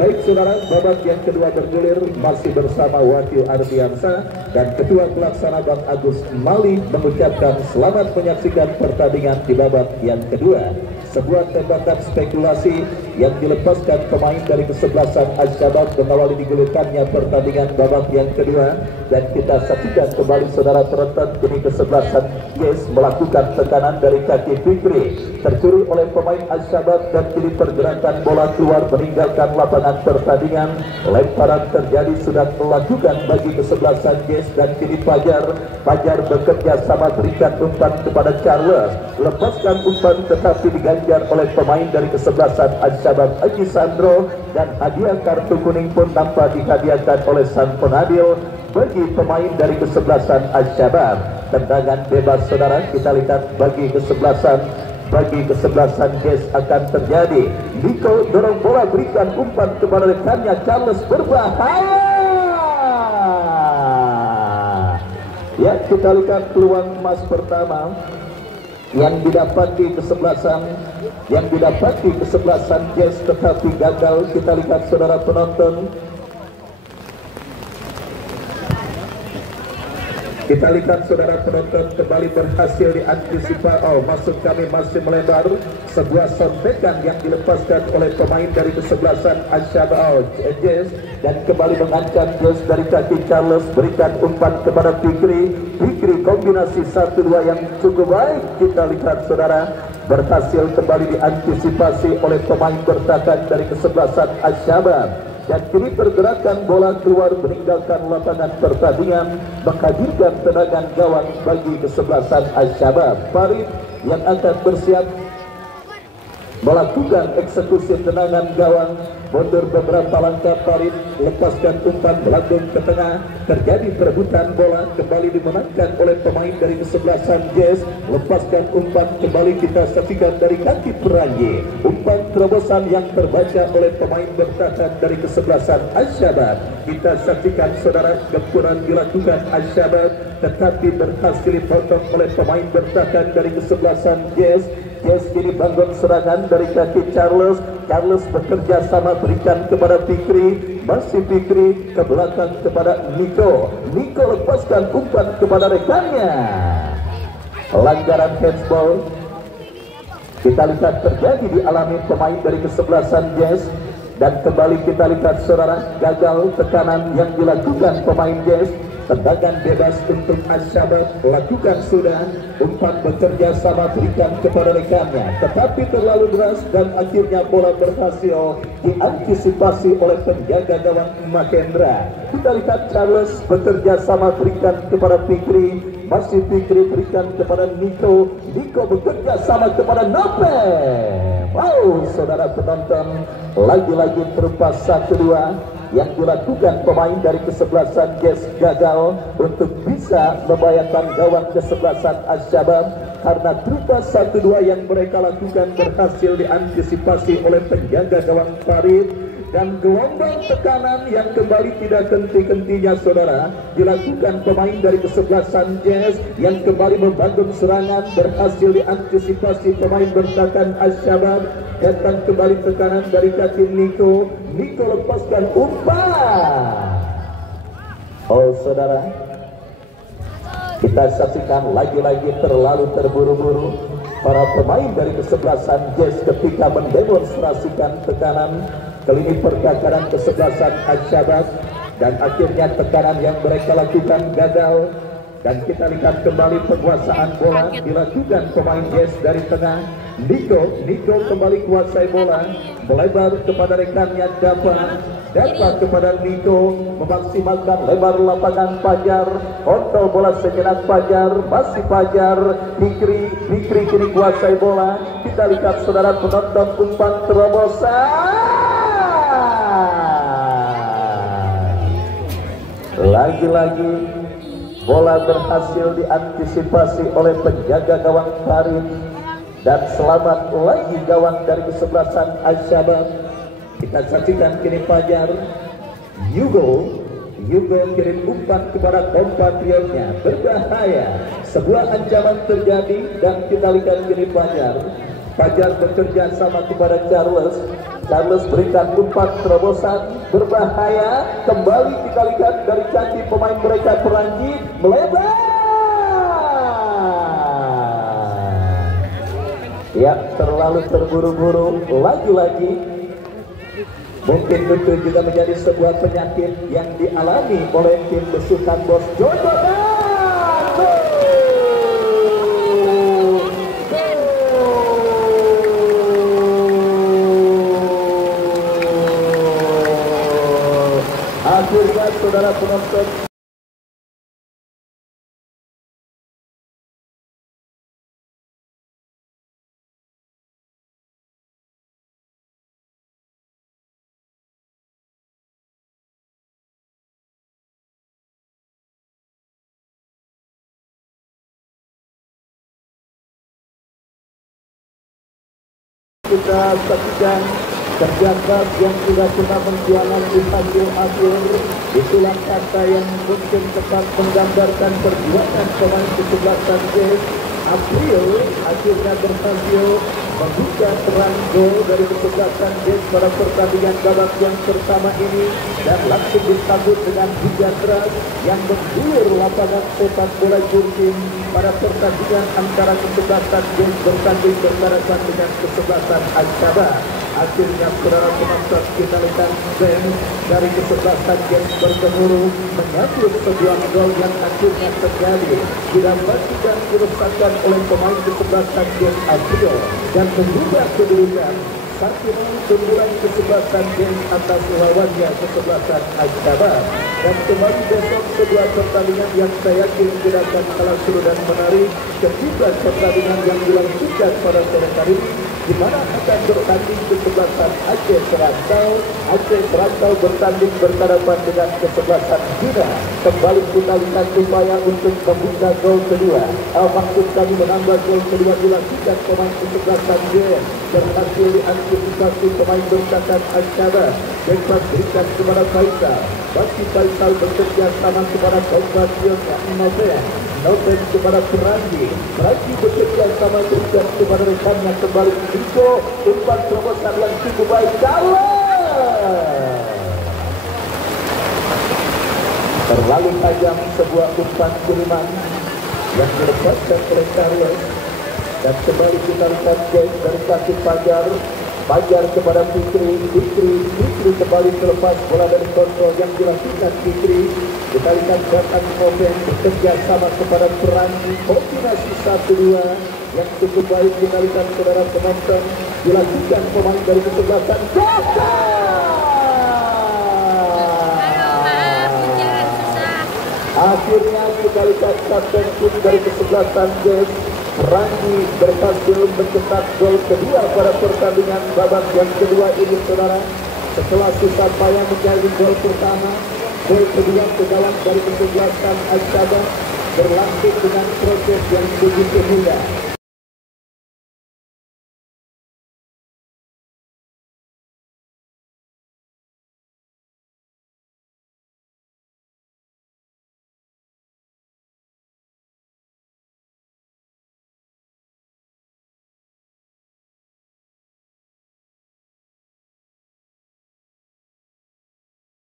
Baik saudara, babak yang kedua bergulir masih bersama Wakil Ardiansa dan Ketua Pelaksana Bang Agus Mali mengucapkan selamat menyaksikan pertandingan di babak yang kedua. Sebuah tembakan spekulasi yang dilepaskan pemain dari kesebelasan Asy-Syabab mengawali digulirkannya pertandingan babak yang kedua, dan kita saksikan kembali saudara penonton kini kesebelasan Yes melakukan tekanan dari kaki Fikri tercuri oleh pemain Asy-Syabab dan kini pergerakan bola keluar meninggalkan lapangan pertandingan. Lemparan terjadi sudah melakukan bagi kesebelasan Yes dan kini Fajar bekerja sama berikan umpan kepada Charles, lepaskan umpan tetapi diganjar oleh pemain dari kesebelasan Asy-Syabab Haji Sandro, dan hadiah kartu kuning pun tanpa dihadiahkan oleh sang pengadil bagi pemain dari kesebelasan Asy-Syabab. Tendangan bebas saudara kita lihat bagi kesebelasan Yes akan terjadi. Nico dorong bola berikan umpan kepada rekannya Charles, berbahaya. Ya, kita lihat peluang emas pertama yang didapati kesebelasan Yes tetapi gagal. Kita lihat saudara penonton, kembali berhasil diantisipasi. Maksud kami masih melebar. Sebuah sontekan yang dilepaskan oleh pemain dari kesebelasan Asy-Syabab Yes dan kembali mengancam Yes dari kaki Charles, berikan umpan kepada Fikri. Kombinasi 1-2 yang cukup baik kita lihat saudara, berhasil kembali diantisipasi oleh pemain bertahan dari kesebelasan Asy-Syabab. Dan kini pergerakan bola keluar meninggalkan lapangan pertandingan, menghadirkan tendangan gawang bagi kesebelasan Asy-Syabab. Farid yang akan bersiap melakukan eksekusi tendangan gawang, mundur beberapa langkah. Farid lepaskan umpan melambung ke tengah, terjadi perebutan bola kembali dimenangkan oleh pemain dari kesebelasan Yes. Lepaskan umpan kembali kita saksikan dari kaki Perangi, umpan terobosan yang terbaca oleh pemain bertahan dari kesebelasan Asy-Syabab. Kita saksikan saudara, gempuran dilakukan Asy-Syabab tetapi berhasil dipotong oleh pemain bertahan dari kesebelasan Yes. Yes kini bangun serangan dari kaki Charles bekerja sama berikan kepada Fikri, masih Fikri ke belakang kepada Nico lepaskan umpan kepada rekannya. Pelanggaran handsball kita lihat terjadi dialami pemain dari kesebelasan Yes, dan kembali kita lihat saudara, gagal tekanan yang dilakukan pemain Yes. Tendangan bebas untuk Asy-Syabab lakukan sudah, umpan bekerja sama berikan kepada rekannya tetapi terlalu deras dan akhirnya bola berhasil diantisipasi oleh penjaga gawang Mahendra. Kita lihat Charles bekerja sama berikan kepada Fikri, masih Fikri berikan kepada Nico bekerja sama kepada Nope. Wow saudara penonton, lagi-lagi berupa 1-2 yang dilakukan pemain dari kesebelasan Yes gagal untuk bisa membayangkan gawang kesebelasan Asy-Syabab karena berupa 1-2 yang mereka lakukan berhasil diantisipasi oleh penjaga gawang Farid, dan gelombang tekanan yang kembali tidak henti-hentinya saudara dilakukan pemain dari kesebelasan Yes yang kembali membangun serangan, berhasil diantisipasi pemain bertahan Asy-Syabab. Datang kembali tekanan dari kaki Nico lepaskan umpan. Saudara, kita saksikan lagi-lagi terlalu terburu-buru para pemain dari kesebelasan Yes ketika mendemonstrasikan tekanan. Kali ini pergerakan kesebelasan Asy-Syabab dan akhirnya tekanan yang mereka lakukan gagal, dan kita lihat kembali penguasaan bola dilakukan pemain Yes dari tengah. Nico kembali kuasai bola, melebar kepada rekannya Dapa kepada Nico, memaksimalkan lebar lapangan. Fajar kontrol bola sejenak, Fajar masih Fajar, Fikri kini kuasai bola. Kita lihat saudara penonton, umpan terobosan. Lagi-lagi bola berhasil diantisipasi oleh penjaga gawang Farid, dan selamat lagi gawang dari kesebelasan Asy-Syabab. Kita saksikan kini Fajar, Yugo kirim umpan kepada kompatriotnya, berbahaya. Sebuah ancaman terjadi dan kita lihat kini Fajar bekerja sama kepada Charles Charles berikan umpan terobosan berbahaya, kembali dikalikan dari kaki pemain mereka Perangi, melebar. Ya, terlalu terburu-buru lagi-lagi. Mungkin itu juga menjadi sebuah penyakit yang dialami oleh tim besutan Bos Jojo. Akhirnya saudara penonton kita saksikan kerja keras yang sudah kita perjuangan di hasil akhir. Itulah kata yang mungkin tepat menggambarkan perjuangan pemain kesebelasan Jazz. April akhirnya berhasil membuka terang gol dari kesebelasan Jazz pada pertandingan babak yang pertama ini, dan langsung disambut dengan hujan deras yang mengguyur lapangan sepak bola Jurkin pada pertandingan antara kesebelasan Jazz berhadapan dengan kesebelasan Al-Syaba. Akhirnya saudara penonton, kita lihat Ben dari kesebelasan Jazz bergemuruh mengambil sebuah gol yang akhirnya terjadi didapati dan dirusakan oleh pemain kesebelasan Jazz April dan mengubah kedudukan satu keunggulan kesebelasan Jazz atas lawannya kesebelasan Al-Syaba. Dan kembali besok sebuah pertandingan yang saya yakin tidak akan kalah seru dan menarik, ketiga pertandingan yang dilangsungkan pada sore hari ini, di mana akan bertanding kesebelasan Aceh Serantau. Aceh Serantau bertanding berhadapan dengan kesebelasan Bina. Kembali kita lihat upaya untuk membuka gol kedua. Maksud kami menambah gol kedua dilakukan pemain kesebelasan Jazz, berhasil diantisipasi pemain berkatan Al-Syaba. Bebas berikan kepada Faisal. Bagi Faisal bekerja sama kepada Faisal Noven kepada Perangi bekerja sama berikan kepada rekannya kembali Diko. Umpan terobosan yang cukup baik, terlalu tajam sebuah umpan kiriman yang dilepaskan oleh Carlos. Dan kembali kita lihat Jazz dari kaki Fajar kepada Fikri kembali terlepas bola dari kontrol yang dilakukan Fikri. Kita lihat Batan Noven bekerja sama kepada Perangi, kombinasi 1-2 yang cukup baik. Kita lihat saudara penonton, dilakukan pemain dari kesebelasan Jaka. Akhirnya kita lihat kapten tim dari kesebelasan Jazz Perangi berhasil mencetak gol kedua pada pertandingan babak yang kedua ini saudara. Setelah susah payah menjadi gol pertama, gol kedua ke dalam dari kesebelasan Al-Syaba berlangsung dengan proses yang begitu mudah.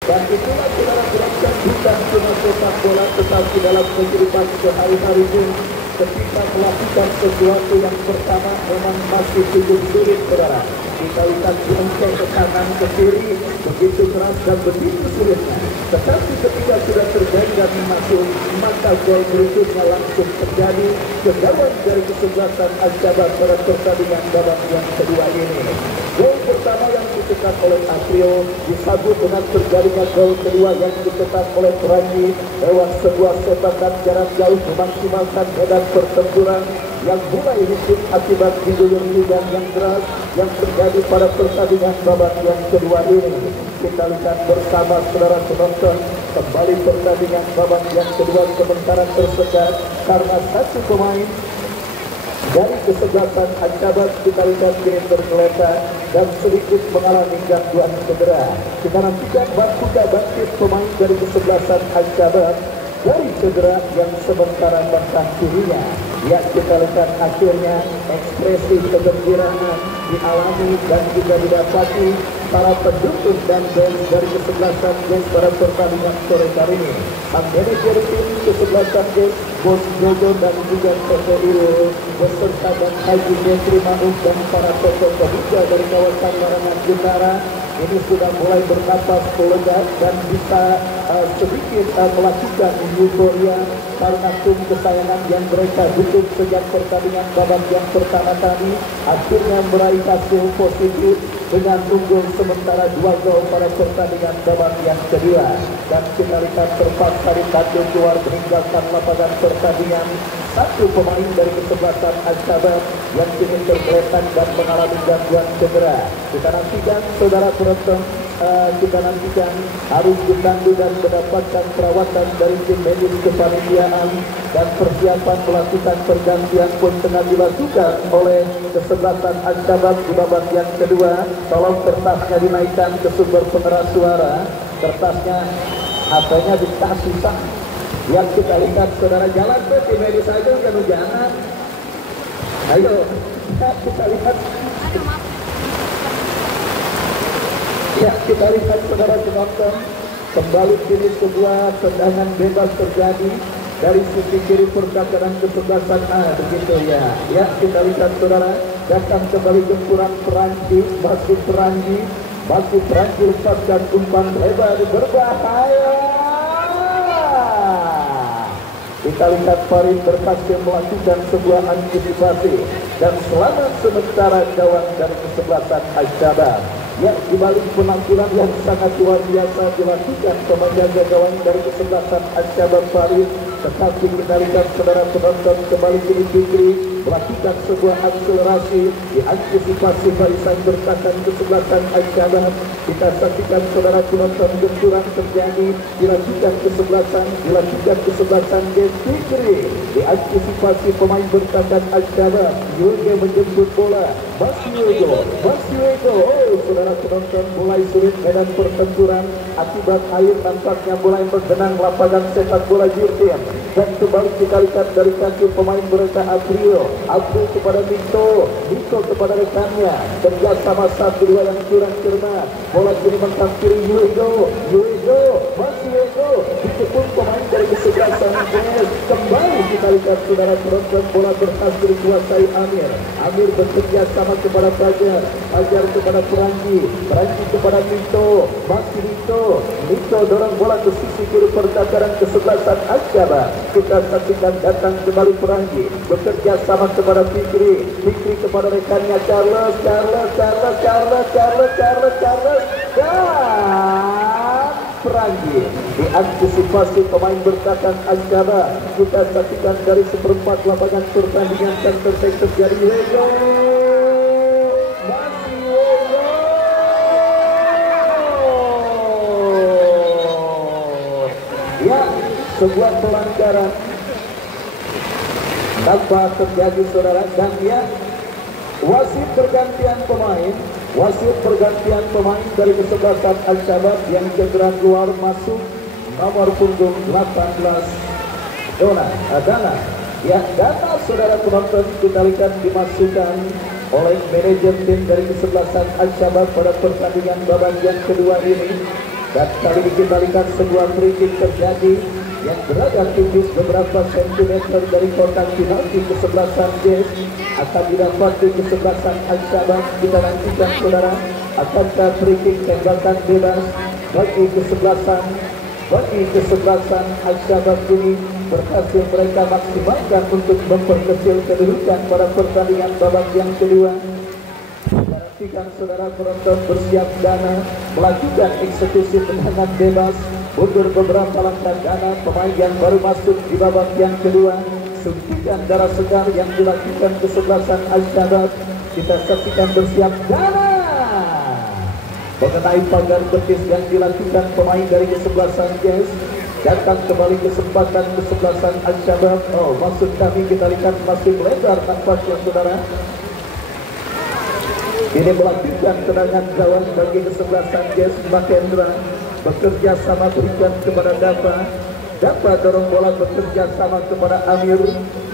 Dan itulah saudara penonton, bukan cuma sepak bola tetapi dalam kehidupan sehari-hari pun ketika melakukan sesuatu yang pertama memang masih cukup sulit saudara. Kita lihat jongkok ke kanan ke kiri begitu keras dan begitu sulitnya. Tetapi ketika sudah terjadi dan masuk, maka gol berikutnya langsung terjadi ke gawang dari kesebelasan Al-Syaba pada pertandingan babak yang kedua ini. Gol pertama yang dicetak oleh April disambut dengan terjadinya gol kedua yang dicetak oleh Perangi lewat sebuah sepakan jarak jauh memaksimalkan medan pertempuran yang mulai licin akibat diguyur hujan yang deras yang terjadi pada pertandingan babak yang kedua ini. Kita lihat bersama saudara penonton, kembali pertandingan babak yang kedua sementara tersendat karena satu pemain dari kesebelasan Al-Syaba kita lihat kini tergeletak dan sedikit mengalami gangguan cedera. Kita nantikan waktu bangkit pemain dari kesebelasan Al-Syaba dari cedera yang sementara bangkang kirinya. Ya, kita lihat akhirnya ekspresi kegembiraan dialami dan juga didapati para pendukung dan fans dari kesebelasan Jazz pada pertandingan sore hari ini. Sang manajer tim kesebelasan Jazz, Bos Jojo dan juga Tete Irul beserta dan Haji Jeffrey Manus dan para tokoh pemuda dari kawasan Larangan Utara ini sudah mulai bernapas lega dan bisa sedikit melakukan euforia karena tim kesayangan yang mereka dukung sejak pertandingan babak yang pertama tadi akhirnya meraih hasil positif dengan unggul sementara 2 gol pada pertandingan babak yang kedua. Dan kita lihat terpaksa dipanggil keluar meninggalkan lapangan pertandingan satu pemain dari kesebelasan Al-Shabaab yang kini tergeletak dan mengalami gangguan cedera. Kita nantikan saudara penonton, kita nantikan harus ditandu dan mendapatkan perawatan dari tim medis kepanitiaan dan persiapan melakukan pergantian pun tengah dilakukan oleh kesebelasan Al-Shabaab di babak yang kedua. Tolong kertasnya dinaikkan ke sumber pengeras suara, kertasnya HP-nya dikasih sah. Yang kita lihat saudara jalan ke tim medis saja kan jangan. Ayo kita lihat. Ya, kita lihat saudara penonton, kembali kini sebuah tendangan bebas terjadi dari sisi kiri pertahanan kesebelasan A, begitu ya. Ya, kita lihat saudara, datang kembali gempuran Perancis, masih Perancis lepaskan umpan lebar berbahaya. Kita lihat Farid berhasil melakukan sebuah antisipasi dan selamat sementara gawang dari kesebelasan Al-Shabaab. Ya, di balik penampilan yang sangat luar biasa dilakukan penjaga gawang dari kesebelasan Al-Shabaab Farid, tetapi kita lihat saudara penonton kembali kini Fikri melakukan sebuah akselerasi di antisipasi barisan bertahan kesebelasan Al-Shabaab. Kita saksikan saudara penonton benturan terjadi dilakukan kesebelasan Jazz Fikri di antisipasi pemain bertahan Al-Shabaab. Yoga menjemput bola, masih Yoga. Oh, saudara penonton, mulai sulit medan pertempuran akibat air tampaknya mulai menggenang lapangan sepak bola Jirtin. Dan kembali kita lihat dari kaki pemain mereka April kepada Mito kepada rekannya, kerjasama 1-2 yang kurang cermat. Bola kini menghampiri Yuego, masih Yuego dikepung pemain dari kesebelasan Jazz. Kembali kita lihat saudara penonton, bola berhasil dikuasai Amir bekerja sama kepada Fajar kepada Perangi kepada Mito, masih Mito dorong bola ke sisi kiri pertahanan kesebelasan Al-Shabaab. Kita saksikan datang kembali Perangi bekerja sama kepada Fikri kepada rekannya Charles dan Perangi diantisipasi pemain bertahan Al-Shabaab. Kita saksikan dari seperempat lapangan pertandingan dan terjadi Yuego. Ya, sebuah pelanggaran tanpa terjadi saudara, dan ya wasit pergantian pemain dari kesebelasan Al-Shabaab yang cedera keluar masuk nomor punggung 18 Dana. Ya, Dana saudara penonton kita lihat dimasukkan oleh manajer tim dari kesebelasan Al-Shabaab pada pertandingan babak yang kedua ini. Dan kali ini kita lihat sebuah free kick terjadi yang berada tipis beberapa sentimeter dari kotak penalti kesebelasan Jazz akan didapat di kesebelasan Al-Shabaab. Kita nantikan saudara, akankah free kick tembakan bebas bagi kesebelasan Al-Shabaab ini berhasil mereka maksimalkan untuk memperkecil kedudukan pada pertandingan babak yang kedua. Pastikan saudara penonton bersiap Dana melakukan eksekusi tendangan bebas, mundur beberapa langkah Dana, pemain yang baru masuk di babak yang kedua. Suntikan darah segar yang dilakukan kesebelasan Al-Shabaab. Kita saksikan bersiap Dana mengenai pagar betis yang dilakukan pemain dari kesebelasan Jazz. Datang kembali kesempatan kesebelasan Al-Shabaab. Oh, maksud kami kita lihat masih melebar nampaknya saudara. Ini melakukan tendangan gawang bagi kesebelasan Jazz. Makendra bekerja sama berikan kepada dapat dorong bola bekerja sama kepada Amir,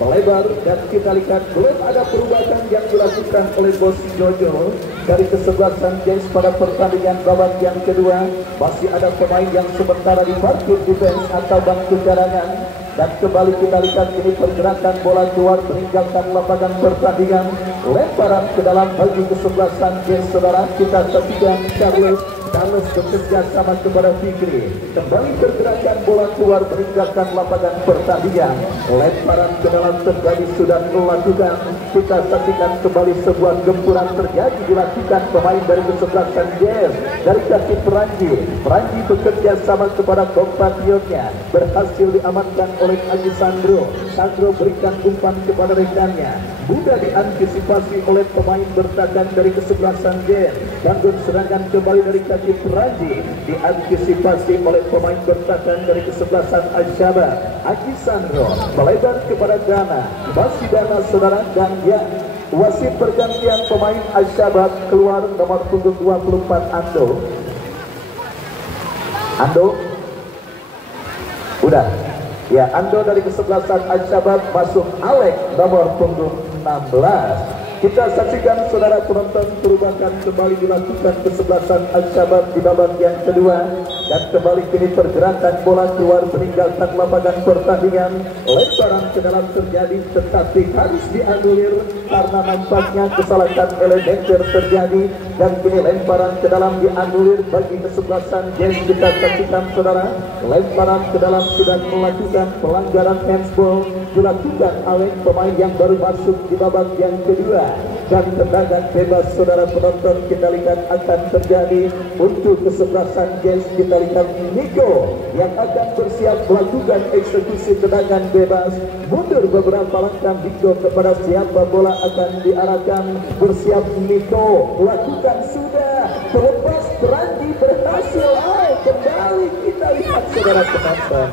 melebar, dan kita lihat belum ada perubahan yang dilakukan oleh Bos Jojo dari kesebelasan Jazz pada pertandingan babak yang kedua. Masih ada pemain yang sementara di parkir defense atau bangku cadangan, dan kembali kita lihat ini pergerakan bola keluar meninggalkan lapangan pertandingan, lemparan ke dalam bagi kesebelasan Jazz. Saudara, kita saksikan Carlos bekerja sama kepada Fikri, kembali pergerakan bola keluar meninggalkan lapangan pertandingan, lemparan ke dalam terjadi sudah melakukan. Kita saksikan kembali sebuah gempuran terjadi dilakukan pemain dari kesebelasan Jazz dari kaki Peranji bekerja sama kepada kompatrionnya, berhasil diamankan oleh Aji Sandro berikan umpan kepada rekannya, mudah diantisipasi oleh pemain bertahan dari kesebelasan Jazz, dan serangan kembali dari kaki Peranji diantisipasi oleh pemain bertahan dari kesebelasan Al-Shabaab. Aji Sandro melebar kepada Dana, masih Dana saudara, dan ya wasit pergantian pemain Al-Shabaab keluar nomor punggung 24 Ando udah ya, Ando dari kesebelasan Al-Shabaab masuk Alex nomor punggung 16. Kita saksikan saudara penonton, perubahan kembali dilakukan kesebelasan Al-Shabaab di babak yang kedua, dan kembali kini pergerakan bola keluar meninggalkan lapangan pertandingan, lemparan ke dalam terjadi tetapi harus dianulir karena nampaknya kesalahan elementer terjadi, dan kini lemparan ke dalam dianulir bagi kesebelasan Jazz. Kita saksikan saudara, lemparan ke dalam sudah melakukan pelanggaran handsball dilakukan oleh pemain yang baru masuk di babak yang kedua, dan tendangan bebas saudara penonton kita lihat akan terjadi untuk kesebelasan Jazz. Kita lihat Niko yang akan bersiap melakukan eksekusi tendangan bebas, mundur beberapa langkah Niko kepada siapa bola akan diarahkan, bersiap Niko lakukan sudah, terlepas Peranji berhasil kembali. Kita lihat saudara penonton,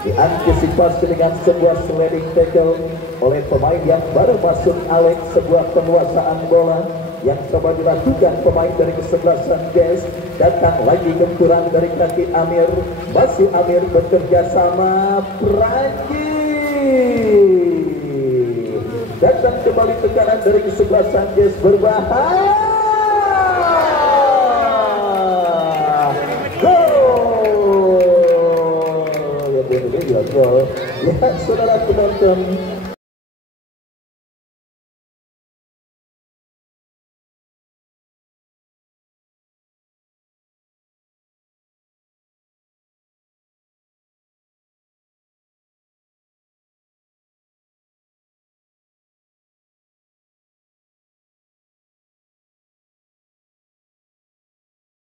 diantisipasi dengan sebuah sliding tackle oleh pemain yang baru masuk Alex, sebuah penguasaan bola yang coba dilakukan pemain dari kesebelasan Jazz. Datang lagi gempuran dari kaki Amir, masih Amir bekerja sama Peranji, datang kembali tekanan dari kesebelasan Jazz, berbahaya. Gol ya saudara penonton.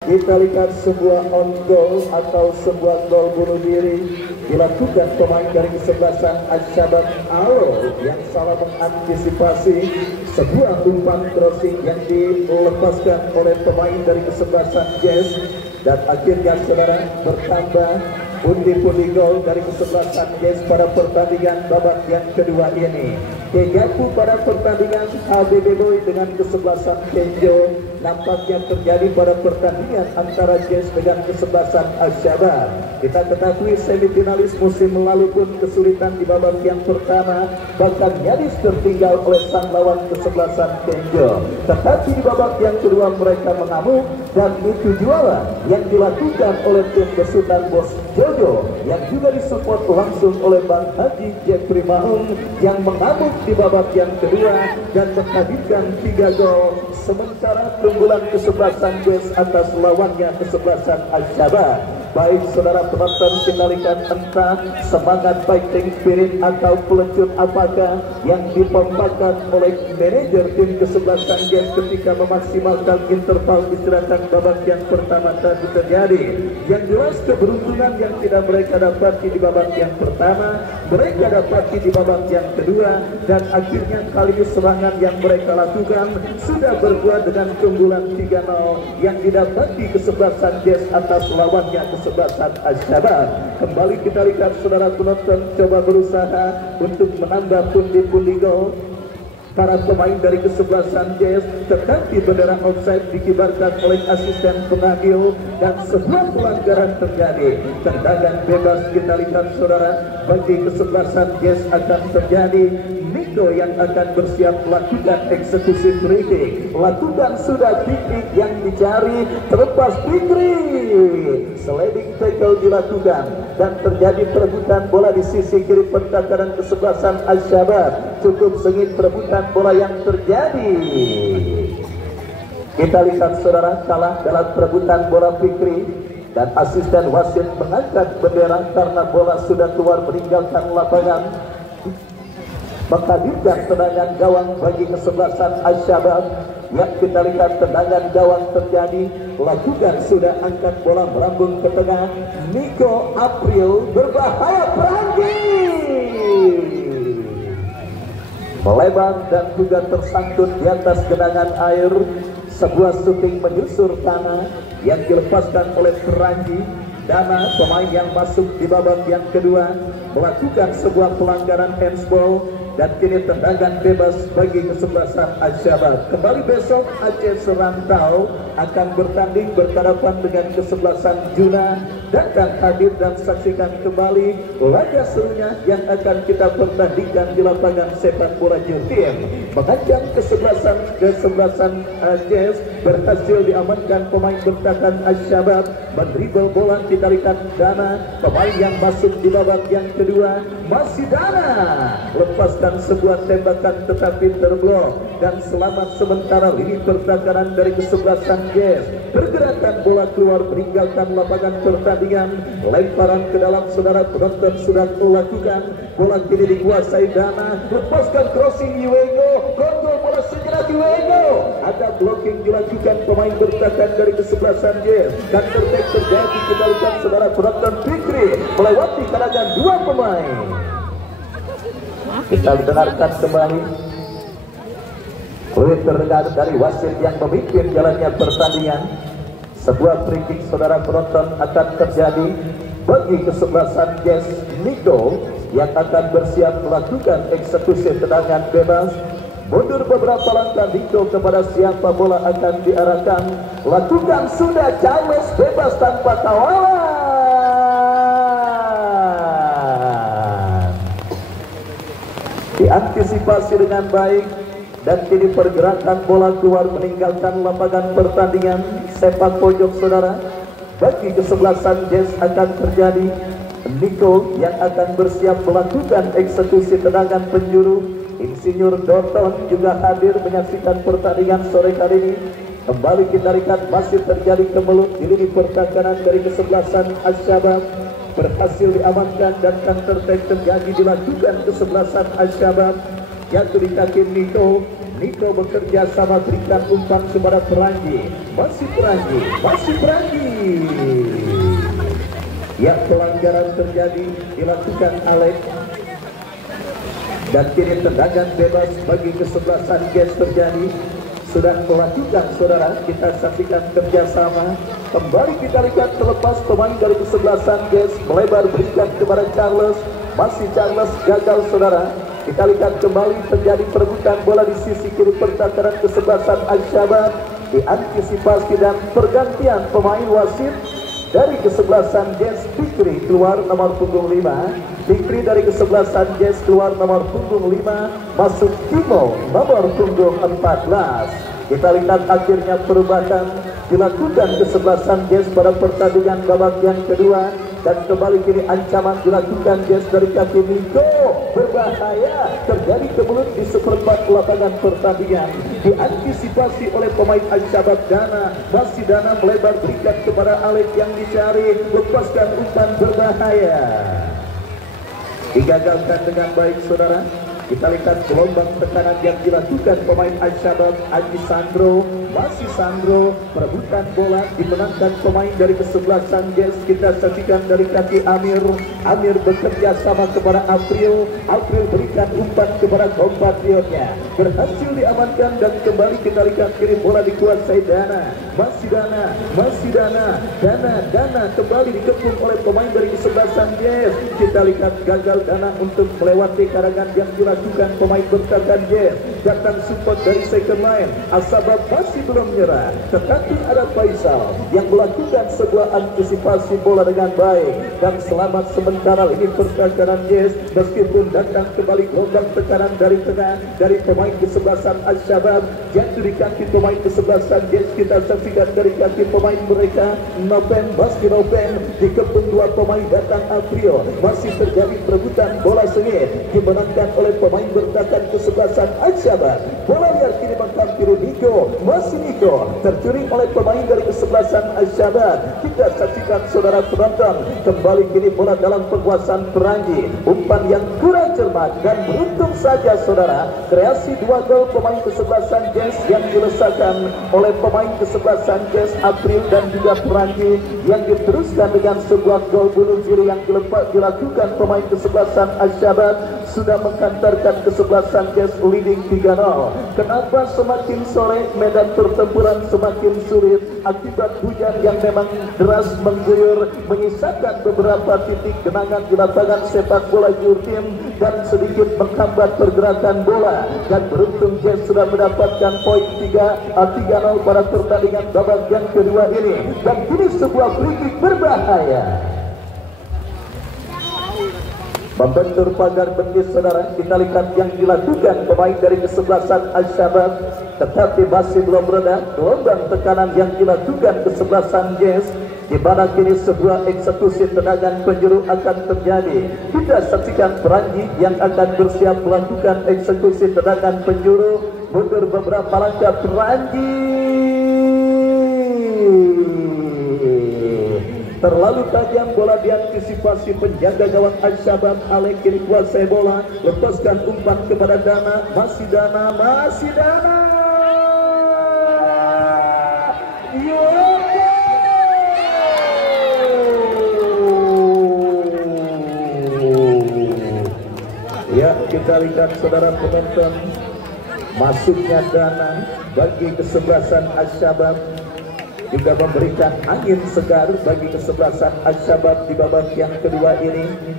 Kita lihat sebuah on goal atau sebuah gol bunuh diri dilakukan pemain dari kesebelasan Al-Shabaab Alo yang salah mengantisipasi sebuah umpan crossing yang dilepaskan oleh pemain dari kesebelasan Jazz, dan akhirnya saudara bertambah pundi-pundi gol dari kesebelasan Jazz pada pertandingan babak yang kedua ini. Kegapu pada pertandingan HBB Boy dengan kesebelasan Kenjo nampaknya terjadi pada pertandingan antara Jazz dengan kesebelasan Al-Shabaab. Kita ketahui semifinalis musim lalu pun kesulitan di babak yang pertama, bahkan nyaris tertinggal oleh sang lawan kesebelasan Kenjo. Tetapi di babak yang kedua mereka mengamuk, dan itu juara yang dilakukan oleh tim besutan Bos Jojo yang juga disupport langsung oleh Bang Haji Jeffrey Maung yang mengamuk di babak yang kedua dan menghadirkan 3 gol, sementara keunggulan kesebelasan Jazz atas lawannya kesebelasan Al-Shabaab. Baik saudara penonton, kita lihat entah semangat fighting spirit atau pelecut apakah yang dipompakan oleh manajer tim kesebelasan Jazz ketika memaksimalkan interval istirahat babak yang pertama tadi terjadi. Yang jelas keberuntungan yang tidak mereka dapati di babak yang pertama, mereka dapati di babak yang kedua, dan akhirnya kali ini serangan yang mereka lakukan sudah berbuah dengan keunggulan 3-0 yang didapati kesebelasan Jazz atas lawannya kesebelasan Al-Shabaab. Kembali kita lihat saudara penonton coba berusaha untuk menambah pundi-pundi gol. para pemain dari kesebelasan Jazz, tetapi bendera offside dikibarkan oleh asisten pengambil dan sebuah pelanggaran terjadi. Tendangan bebas kita lihat saudara, bagi kesebelasan Jazz akan terjadi. Niko yang akan bersiap melakukan eksekusi free kick. Lakukan sudah free kick yang dicari, terlepas Fikri. Sliding tackle dilakukan dan terjadi perebutan bola di sisi kiri pertahanan kesebelasan Al-Syabab. Cukup sengit perebutan bola yang terjadi. Kita lihat saudara, kalah dalam perebutan bola Fikri dan asisten wasit mengangkat bendera karena bola sudah keluar meninggalkan lapangan. Menghadirkan tendangan gawang bagi kesebelasan Al-Syabab. Yang kita lihat tendangan gawang terjadi, lakukan sudah angkat bola melambung ke tengah. Niko April berbahaya, Perangi melebar dan juga tersangkut di atas genangan air. Sebuah shooting menyusur tanah yang dilepaskan oleh Perangi. Dana pemain yang masuk di babak yang kedua melakukan sebuah pelanggaran handsball dan kini tendangan bebas bagi kesebelasan Al-Syabab. Kembali besok Aceh Serantau akan bertanding berhadapan dengan kesebelasan Juna dan akan hadir dan saksikan kembali laga serunya yang akan kita pertandingkan di lapangan sepak bola Jutim. Mengancam kesebelasan Jazz berhasil diamankan pemain bertahan Al-Syabab, mendribble bola ditarikan Dana, pemain yang masuk di babak yang kedua masih Dana, lepaskan sebuah tembakan tetapi terblok dan selamat sementara lini pertahanan dari kesebelasan Jazz. Pergerakan bola keluar meninggalkan lapangan pertandingan, lemparan ke dalam saudara penonton sudah melakukan. Bola kini dikuasai Dana, lepaskan crossing Iwego, kontrol bola segera Iwego. Ada blocking dilakukan pemain bertahan dari kesebelasan Jazz dan terjadi kebalikan saudara penonton. Fikri melewati kalangan dua pemain. Kita dengarkan kembali oleh terdengar dari wasit yang memimpin jalannya pertandingan. Sebuah free kick saudara penonton akan terjadi bagi kesebelasan Jazz. Niko yang akan bersiap melakukan eksekusi tendangan bebas. Mundur beberapa langkah Niko kepada siapa bola akan diarahkan. Lakukan sudah Charles bebas tanpa kawalan. Diantisipasi dengan baik dan kini pergerakan bola keluar meninggalkan lapangan pertandingan sepak pojok saudara. Bagi kesebelasan Jazz akan terjadi Niko yang akan bersiap melakukan eksekusi tendangan penjuru. Insinyur Doton juga hadir menyaksikan pertandingan sore hari ini. Kembali kita lihat masih terjadi kemelut di lini pertahanan dari kesebelasan Al-Syabab. Berhasil diamankan dan counter attack terjadi dilakukan kesebelasan Al-Syabab. Jatuh di kaki Niko. Niko bekerja sama berikan umpan kepada Perangi. Masih Perangi. Ya, pelanggaran terjadi dilakukan Alex. Dan kini tendangan bebas bagi kesebelasan Jazz terjadi. Sudah melakukan saudara, kita saksikan kerjasama. Kembali kita lihat terlepas pemain dari kesebelasan Jazz melebar berikan kepada Charles. Masih Charles gagal saudara. Kita lihat kembali terjadi perebutan bola di sisi kiri pertahanan kesebelasan Al-Syabab. Diantisipasi dan pergantian pemain wasit. Dari kesebelasan Jazz Fikri keluar nomor punggung 5. Fikri dari kesebelasan Jazz keluar nomor punggung 5. Masuk Timo nomor punggung 14. Kita lihat akhirnya perubahan dilakukan kesebelasan Jazz pada pertandingan babak yang kedua. Dan kembali kini ancaman dilakukan Jazz dari kaki Niko. Berbahaya, terjadi kemelut di seperempat lapangan pertandingan. Diantisipasi oleh pemain Al-Syabab Dana. Masih Dana melebar berikan kepada Alex yang dicari. Lepaskan umpan berbahaya. Digagalkan dengan baik saudara. Kita lihat gelombang tekanan yang dilakukan pemain Al-Syabab. Aji Sandro, masih Sandro, perebutan bola dimenangkan pemain dari kesebelasan Jazz. Kita saksikan dari kaki Amir. Amir bekerja sama kepada April. April berikan umpan kepada kompatriotnya. Berhasil diamankan dan kembali kita lihat kiri bola dikuasai Dana. Masih Dana. Dana kembali dikepung oleh pemain dari kesebelasan Jazz. Kita lihat gagal Dana untuk melewati karangan yang dilakukan dilakukan pemain bertahan Jazz. Datang support dari second line. Asabab masih belum menyerah, tetapi ada Faisal yang melakukan sebuah antisipasi bola dengan baik dan selamat sementara ini pertahanan Jazz. Meskipun datang kembali gelombang tekanan dari tengah dari pemain kesebelasan Al-Shabab, jatuh di kaki pemain kesebelasan Jazz. Kita saksikan dari kaki pemain mereka Noven Baski Noven dikepung dua pemain datang April. Masih terjadi perebutan bola sengit dimenangkan oleh pemain bertahan kesebelasan Al-Shabab. Bola liar kini menghampiri Niko. Masih Niko tercuri oleh pemain dari kesebelasan Al-Shabab. Kita saksikan saudara penonton, kembali kini bola dalam penguasaan Perangi. Umpan yang kurang cermat dan beruntung saja saudara, kreasi dua gol pemain kesebelasan Jazz yang dilesakan oleh pemain kesebelasan Jazz April dan juga Perangi yang diteruskan dengan sebuah gol bunuh diri yang dilakukan pemain kesebelasan Al-Shabab sudah menghantarkan kesebelasan Jazz leading 3-0. Kenapa semakin sore medan pertempuran semakin sulit akibat hujan yang memang deras mengguyur, menyisakan beberapa titik genangan di lapangan sepak bola Jurtim dan sedikit menghambat pergerakan bola. Dan beruntung Jazz sudah mendapatkan poin 3-0 pada pertandingan babak yang kedua ini. Dan kini sebuah free kick berbahaya membentur pagar bendis saudara. Kita lihat yang dilakukan pemain dari kesebelasan Al-Shabab, tetapi masih belum reda gelombang tekanan yang dilakukan kesebelasan Jazz, di mana kini sebuah eksekusi tendangan penjuru akan terjadi. Kita saksikan Perangi yang akan bersiap melakukan eksekusi tendangan penjuru. Mundur beberapa langkah Perangi. Terlalu tajam bola diantisipasi penjaga gawang Al-Shabab. Alek kini kuasai bola, lepaskan umpan kepada Dana. Masih Dana. Ya, kita lihat saudara penonton, masuknya Dana bagi kesebelasan Al-Shabab juga memberikan angin segar bagi kesebelasan Al-Shabab di babak yang kedua ini.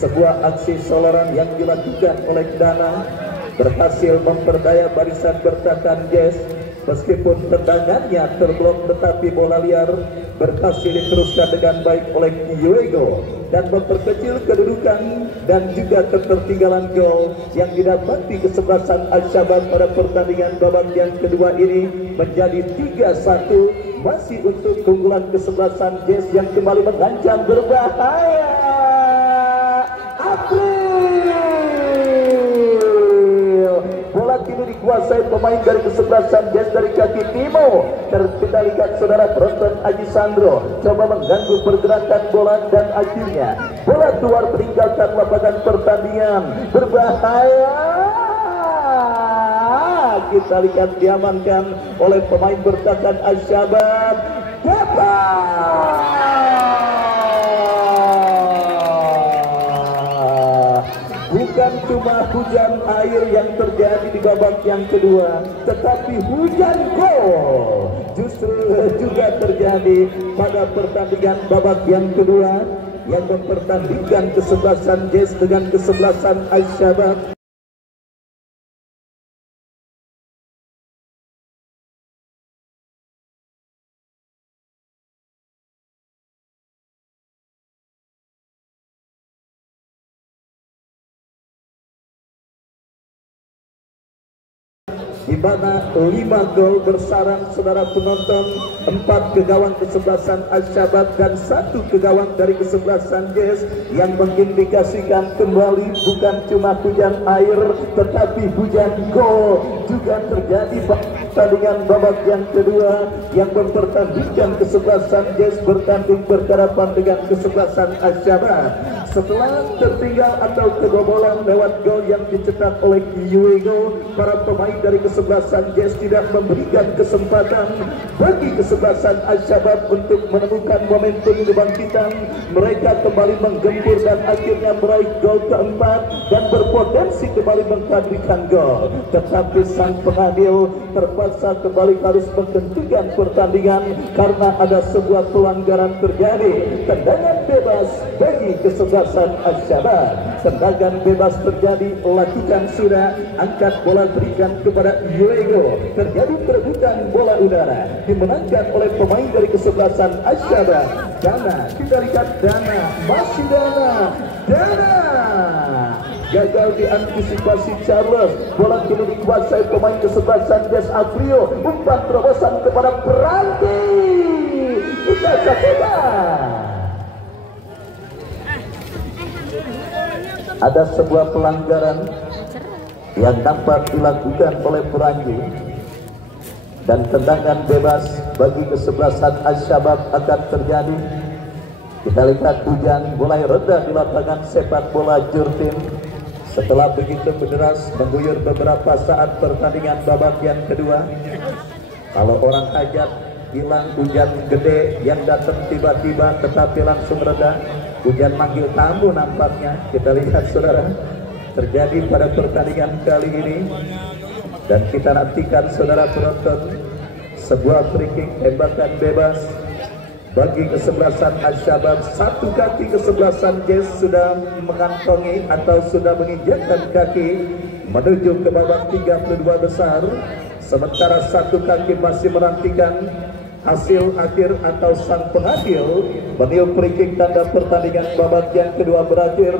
Sebuah aksi soloran yang dilakukan oleh Dana berhasil memperdaya barisan bertahan Jazz. Meskipun tendangannya terblok, tetapi bola liar berhasil diteruskan dengan baik oleh Yuego dan memperkecil kedudukan dan juga ketertinggalan gol yang didapati kesebelasan Al-Shabab pada pertandingan babak yang kedua ini menjadi 3-1 masih untuk keunggulan kesebelasan Jazz yang kembali mengancam berbahaya. Bola kini dikuasai pemain dari kesebelasan Jazz dari kaki Timo. Kita lihat saudara penonton Aji Sandro coba mengganggu pergerakan bola dan akhirnya bola keluar meninggalkan lapangan pertandingan. Berbahaya. Kita lihat diamankan oleh pemain bertahan Al-Shabab. Bukan cuma hujan air yang terjadi di babak yang kedua, tetapi hujan gol justru juga terjadi pada pertandingan babak yang kedua yang mempertandingkan kesebelasan Jazz dengan kesebelasan Al-Shabab. Di mana 5 gol bersarang saudara penonton, 4 ke gawang kesebelasan Al-Shabab dan 1 ke gawang dari kesebelasan Jazz, yang mengindikasikan kembali bukan cuma hujan air tetapi hujan gol juga terjadi pada pertandingan babak yang kedua yang mempertandingkan kesebelasan Jazz bertanding berhadapan dengan kesebelasan Al-Shabab. Setelah tertinggal atau kebobolan lewat gol yang dicetak oleh Yuego, para pemain dari kesebelasan Jazz tidak memberikan kesempatan bagi kesebelasan Al-Shabab untuk menemukan momentum kebangkitan. Mereka kembali menggempur dan akhirnya meraih gol keempat dan berpotensi kembali menghadirkan gol. Tetapi sang pengadil terpaksa kembali harus menghentikan pertandingan karena ada sebuah pelanggaran terjadi. Tendangan bebas bagi kesebelasan Al-Shabab. Tendangan bebas terjadi, lakukan sudah, angkat bola berikan kepada Yuego. Terjadi perebutan bola udara dimenangkan oleh pemain dari kesebelasan Al-Shabab. Dana, kita lihat Dana, masih Dana gagal diantisipasi Charles. Bola kini dikuasai pemain kesebelasan Jazz Aprio. Umpan terobosan kepada Peranti. Kita saksikan. Ada sebuah pelanggaran yang dapat dilakukan oleh Peranti dan tendangan bebas bagi kesebelasan Al-Shabab akan terjadi. Kita lihat hujan mulai reda di lapangan sepak bola Jurtim setelah begitu deras mengguyur beberapa saat pertandingan babak yang kedua. Kalau orang hajat hilang hujan gede yang datang tiba-tiba tetapi langsung reda. Hujan manggil tamu nampaknya. Kita lihat saudara terjadi pada pertandingan kali ini dan kita nantikan saudara penonton sebuah free kick tembakan bebas bagi kesebelasan Al-Shabab. Satu kaki kesebelasan Jazz sudah mengantongi atau sudah menginjakkan kaki menuju ke babak 32 besar, sementara satu kaki masih menantikan hasil akhir atau sang pengadil meniup free kick tanda pertandingan babak yang kedua berakhir.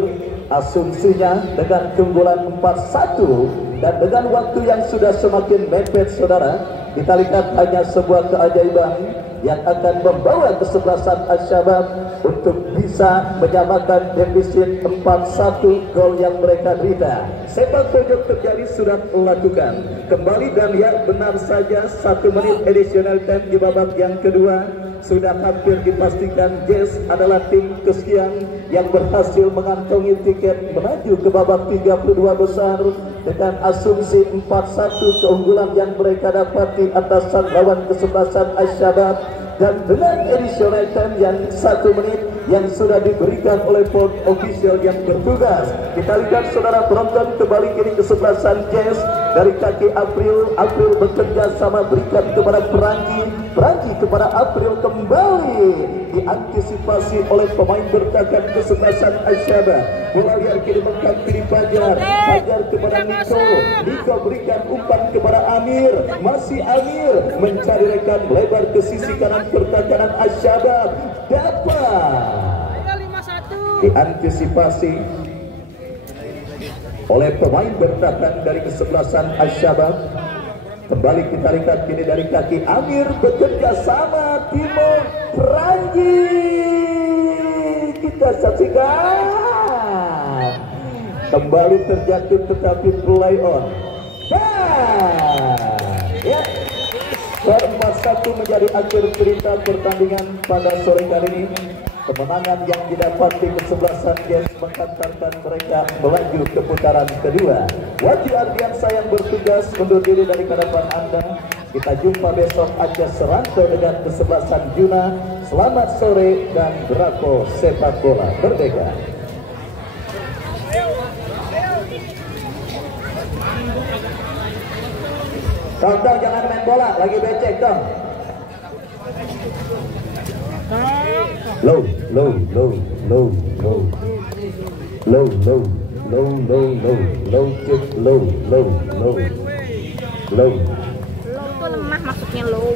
Asumsinya dengan keunggulan 4-1 dan dengan waktu yang sudah semakin mepet saudara, kita lihat hanya sebuah keajaiban yang akan membawa kesebelasan Al-Shabab untuk bisa menyamakan defisit 4-1 gol yang mereka derita. Sepak pojok terjadi sudah lakukan kembali dan ya benar saja 1 menit additional time di babak yang kedua. Sudah hampir dipastikan Jazz adalah tim kesekian yang berhasil mengantongi tiket menuju ke babak 32 besar dengan asumsi 4-1 keunggulan yang mereka dapati atas lawan kesebelasan Al-Shabab dan dengan additional time yang 1 menit yang sudah diberikan oleh port official yang bertugas. Kita lihat saudara penonton kembali kini kesebelasan Jazz dari kaki April bekerja sama berikan kepada Peranti kepada April, kembali diantisipasi oleh pemain bertahan kesebelasan Al-Shabab. Bola liar kini menghampiri Fajar kepada Niko berikan umpan kepada Amir, masih Amir mencari rekan lebar ke sisi kanan pertahanan Al-Shabab, dapat diantisipasi oleh pemain bertahan dari kesebelasan Al-Shabab. Kembali kita lihat kini dari kaki Amir bekerja sama Timo Perangi. Kita saksikan kembali terjatuh tetapi play on. Ya, 4-1 menjadi akhir cerita pertandingan pada sore kali ini. Kemenangan yang didapati kesebelasan Jazz mengantarkan mereka melaju ke putaran kedua. Wajib Ardiansa yang bertugas undur diri dari hadapan Anda. Kita jumpa besok Aceh Serantau dengan kesebelasan Juna. Selamat sore dan bravo sepak bola merdeka. Tonton jangan main bola, lagi becek dong. Low kick, low. Low itu lemah maksudnya low.